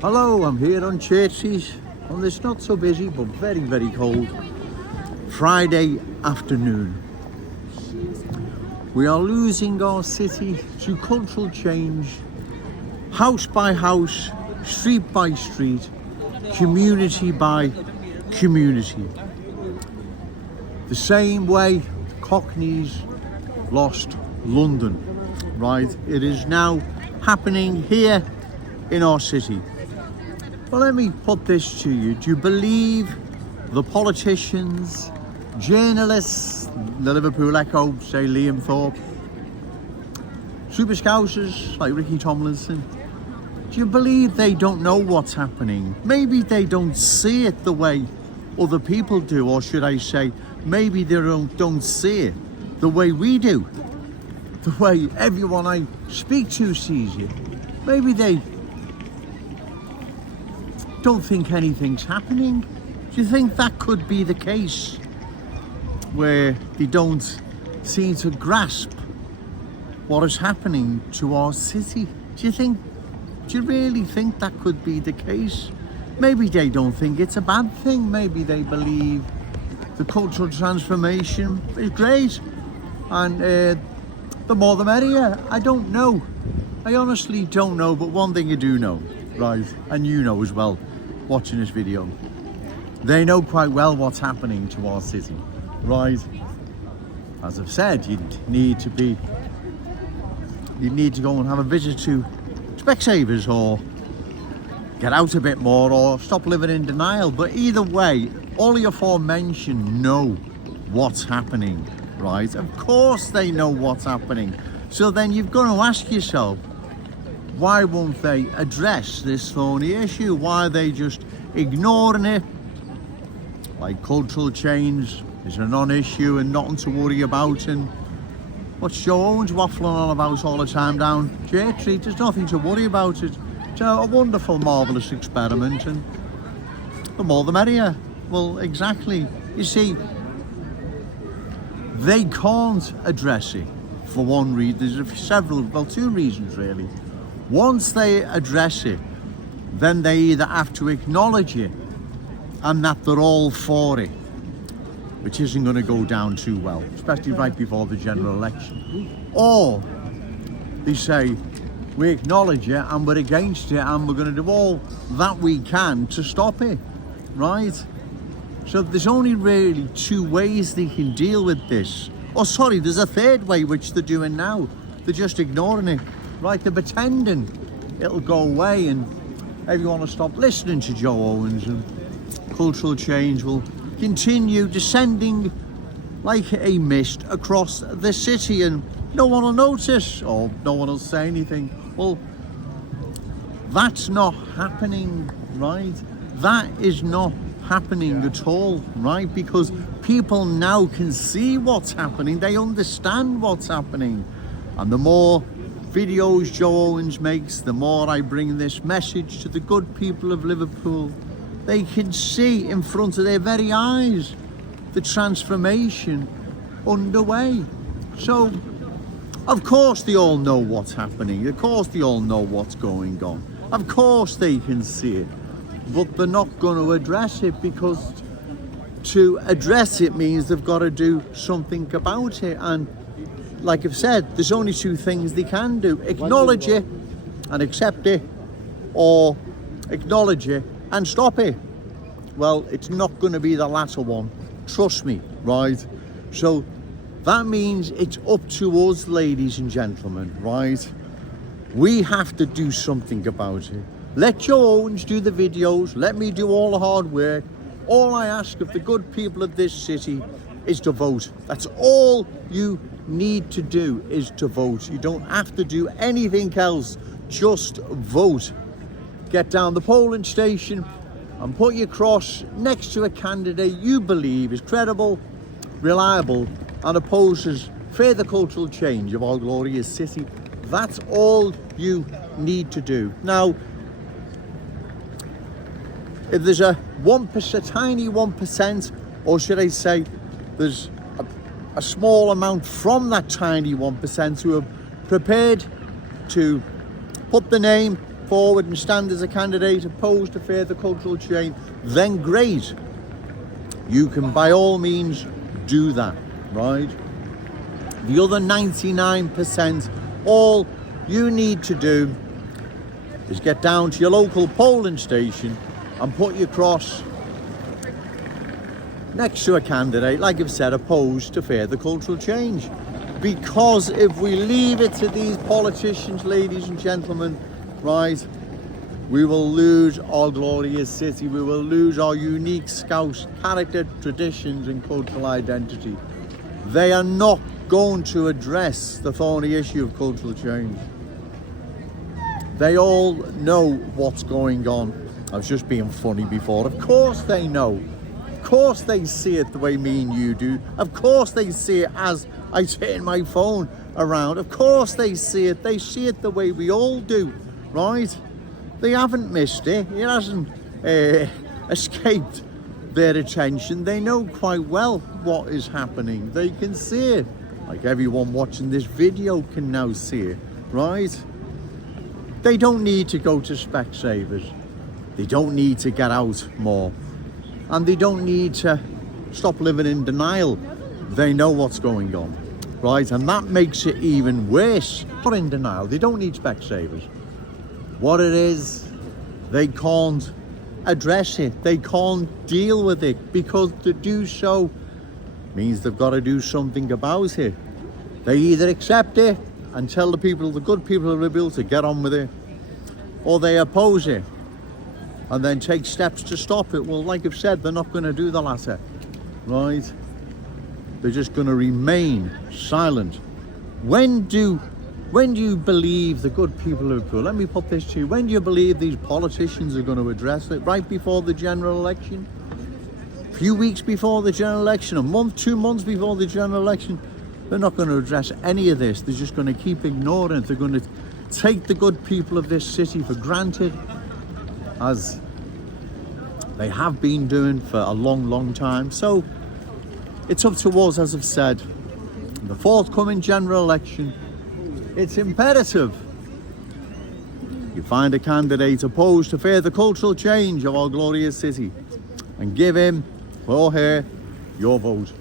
Hello, I'm here on Church Street on this not so busy but very cold Friday afternoon. We are losing our city to cultural change, house by house, street by street, community by community. The same way the Cockneys lost London, right? It is now happening here in our city. Well, let me put this to you. Do you believe the politicians, journalists, the Liverpool Echo, say Liam Thorpe, super scousers like Ricky Tomlinson, do you believe they don't know what's happening? Maybe they don't see it the way other people do, or should I say, maybe they don't see it the way we do, the way everyone I speak to sees it. Maybe they don't think anything's happening. Do you think that could be the case, where they don't seem to grasp what is happening to our city? Do you really think that could be the case? Maybe they don't think it's a bad thing. Maybe they believe the cultural transformation is great, and the more the merrier. I don't know. I honestly don't know, but one thing I do know, right, and you know as well, watching this video, they know quite well what's happening to our city, right? As I've said, you need to go and have a visit to Specsavers, or get out a bit more, or stop living in denial. But either way, all the aforementioned know what's happening, right? Of course they know what's happening. So then you've got to ask yourself, why won't they address this thorny issue? Why are they just ignoring it? Like cultural change is a non-issue and nothing to worry about. And what's Joe Owens waffling on about all the time down Church Street? There's nothing to worry about. It's a wonderful, marvellous experiment, and the more the merrier. Well, exactly. You see, they can't address it for one reason. There's two reasons really. Once they address it, then they either have to acknowledge it and that they're all for it, which isn't going to go down too well, especially right before the general election. Or they say, we acknowledge it and we're against it and we're going to do all that we can to stop it, right? So there's only really two ways they can deal with this. Oh, sorry, there's a third way, which they're doing now. They're just ignoring it, right? They're pretending it'll go away and everyone will stop listening to Joe Owens, and cultural change will continue descending like a mist across the city, and no one will notice, or no one will say anything. Well, that's not happening, right? That is not happening at all, right? Because people now can see what's happening. They understand what's happening. And the more videos Joe Owens makes, the more I bring this message to the good people of Liverpool. They can see in front of their very eyes the transformation underway. So, of course they all know what's happening. Of course they all know what's going on. Of course they can see it. But they're not going to address it, because to address it means they've got to do something about it. And like I've said, there's only two things they can do: acknowledge it and accept it, or acknowledge it and stop it. Well, it's not going to be the latter one, trust me, right? So that means it's up to us, ladies and gentlemen, right? We have to do something about it. Let Joe Owens do the videos, let me do all the hard work. All I ask of the good people of this city is to vote. That's all you need to do, is to vote. You don't have to do anything else, just vote. Get down the polling station and put your cross next to a candidate you believe is credible, reliable, and opposes further cultural change of our glorious city. That's all you need to do. Now, if there's a tiny 1%, or should I say there's a small amount from that tiny 1% who are prepared to put the name forward and stand as a candidate opposed to further cultural change, then great. You can by all means do that, right? The other 99%, all you need to do is get down to your local polling station and put your cross next to a candidate, like I've said, opposed to further cultural change. Because if we leave it to these politicians, ladies and gentlemen, right, we will lose our glorious city. We will lose our unique Scouse character, traditions and cultural identity. They are not going to address the thorny issue of cultural change. They all know what's going on. I was just being funny before. Of course they know. Of course they see it the way me and you do. Of course they see it as I turn my phone around. Of course they see it. They see it the way we all do, right? They haven't missed it. It hasn't escaped their attention. They know quite well what is happening. They can see it. Like everyone watching this video can now see it, right? They don't need to go to Specsavers. They don't need to get out more. And they don't need to stop living in denial. They know what's going on, right? And that makes it even worse. Not in denial. They don't need Specsavers. What it is, they can't address it. They can't deal with it, because to do so means they've got to do something about it. They either accept it and tell the people, the good people of Liverpool, to get on with it, or they oppose it and then take steps to stop it. Well, like I've said, they're not going to do the latter, right? They're just going to remain silent. When do you believe the good people of Liverpool, let me put this to you, when do you believe these politicians are going to address it? Right before the general election? A few weeks before the general election? A month, 2 months before the general election? They're not going to address any of this. They're just going to keep ignoring it. They're going to take the good people of this city for granted, as they have been doing for a long, long time. So it's up to us, as I've said, in the forthcoming general election. It's imperative you find a candidate opposed to further cultural change of our glorious city and give him or her your vote.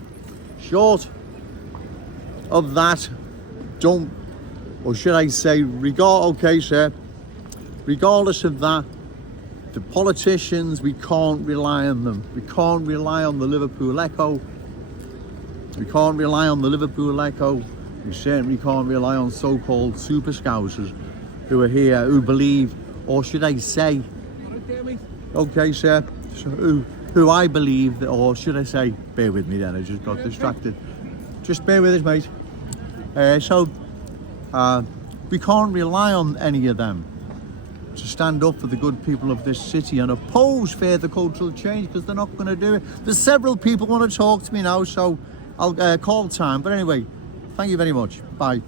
Short of that, don't, or should I say, regardless of that, the politicians, we can't rely on them. We can't rely on the Liverpool Echo. We can't rely on the Liverpool Echo. We certainly can't rely on so-called super Scousers who are here, who believe, or should I say, okay, sir, so who I believe, or should I say, bear with me then, I just got distracted. Just bear with us, mate. We can't rely on any of them to stand up for the good people of this city and oppose further cultural change, because they're not going to do it. There's several people want to talk to me now, so I'll call time. But anyway, thank you very much. Bye.